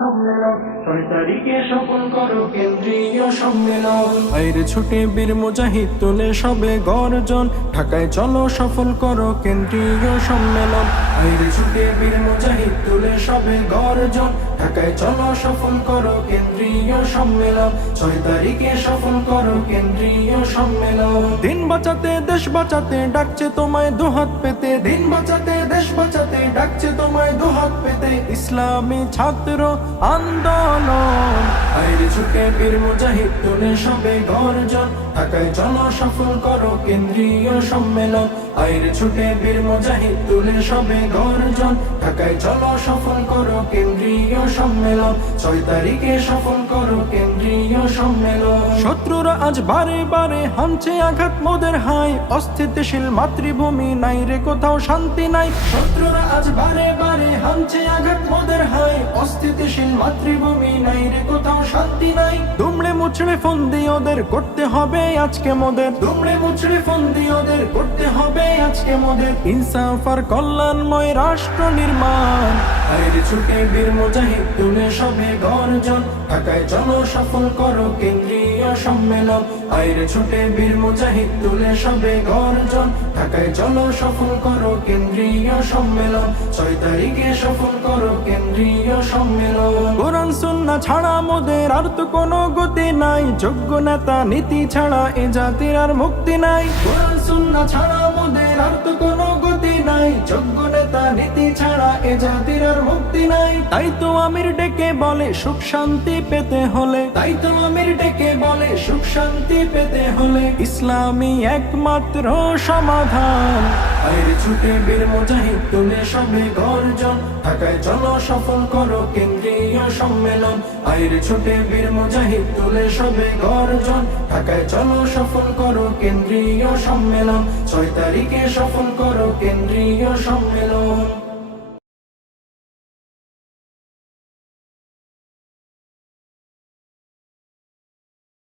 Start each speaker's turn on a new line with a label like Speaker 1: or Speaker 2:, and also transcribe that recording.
Speaker 1: সম্মেলন। ছয় তারিখে সফল করো কেন্দ্রীয় সম্মেলন।
Speaker 2: আইরে ছুটে বীর মুজাহিদ তুলে সবে গর্জন। ঢাকায় চলো সফল করো কেন্দ্রীয় সম্মেলন। আইরে ছুটে বীর মুজাহিদ তুলে সবে গর্জন। ঢাকায় চলো সফল করো কেন্দ্রীয় সম্মেলন। ছয় তারিখে সফল করো কেন্দ্রীয় সম্মেলন। দিন বাঁচাতে দেশ বাঁচাতে ডাকছে তোমায় দুহাত পেতে। দিন বাঁচাতে দেশ বাঁচাতে ডাকছে তোমায় দুহাত পেতে। ইসলামী ছাত্র আন্দোলন। আইরে ছুটে বীর মুজাহিদ তুলে সবে গর্জন। ঢাকায় চলো সফল করো কেন্দ্রীয় সম্মেলন। আইরে ছুটে বীর মুজাহিদ তুলে সবে গর্জন। ঢাকায় চলো সফল করো কেন্দ্রীয় সম্মেলন। ছয় তারিখে সফল করো কেন্দ্রীয় শত্রুরা আজ বারে বারে হামছে আঘাত, মোদের হাই অস্থিতিশীল মাতৃভূমি নাই রে, কোথাও শান্তি নাই। শত্রুরা আজ বারে বারে হামছে আঘাত, মোদের হাই অস্থিতিশীল মাতৃভূমি নাই রে, কোথাও শান্তি নাই। দুমড়ে মুচড়ে ফন্দি ওদের করতে হবে আজকে মোদের। দুমড়ে মুচড়ে ফন্দি ওদের করতে হবে আজকে মোদের। ইনসাফ আর কল্যাণময় রাষ্ট্র নির্মাণ। আইরে ছুটে বীর মুজাহিদ তুলে সবে গর্জন। ঢাকায় চলো সফল করো ছয় তারিখে সফল করো কেন্দ্রীয় সম্মেলন। কোরআন ছাড়া মোদের আর তো কোনো গতি নাই। যোগ্য নেতা, নীতি ছাড়া এ জাতির আর মুক্তি নাই। কোরআন সুন্না ছাড়া মোদের আর তো কোনো যোগ্য নেতা নীতি ছাড়া এ জাতির আর মুক্তি নাই। তাই তো আমির ডেকে বলে সুখ শান্তি পেতে হলে। তাই তো আমির ডেকে বলে সুখ শান্তি পেতে হলে। ইসলামী একমাত্র সমাধান। ছুটে বীর মুজাহিদ তুলে সবে গর্জন। ঢাকায় চলো সফল করো কেন্দ্রীয় সম্মেলন। আইরে ছুটে বীর মুজাহিদ তুলে সবে গর্জন। ঢাকায় চলো সফল করো কেন্দ্রীয় সম্মেলন। ছয় তারিখে সফল করো কেন্দ্রীয় সম্মেলন।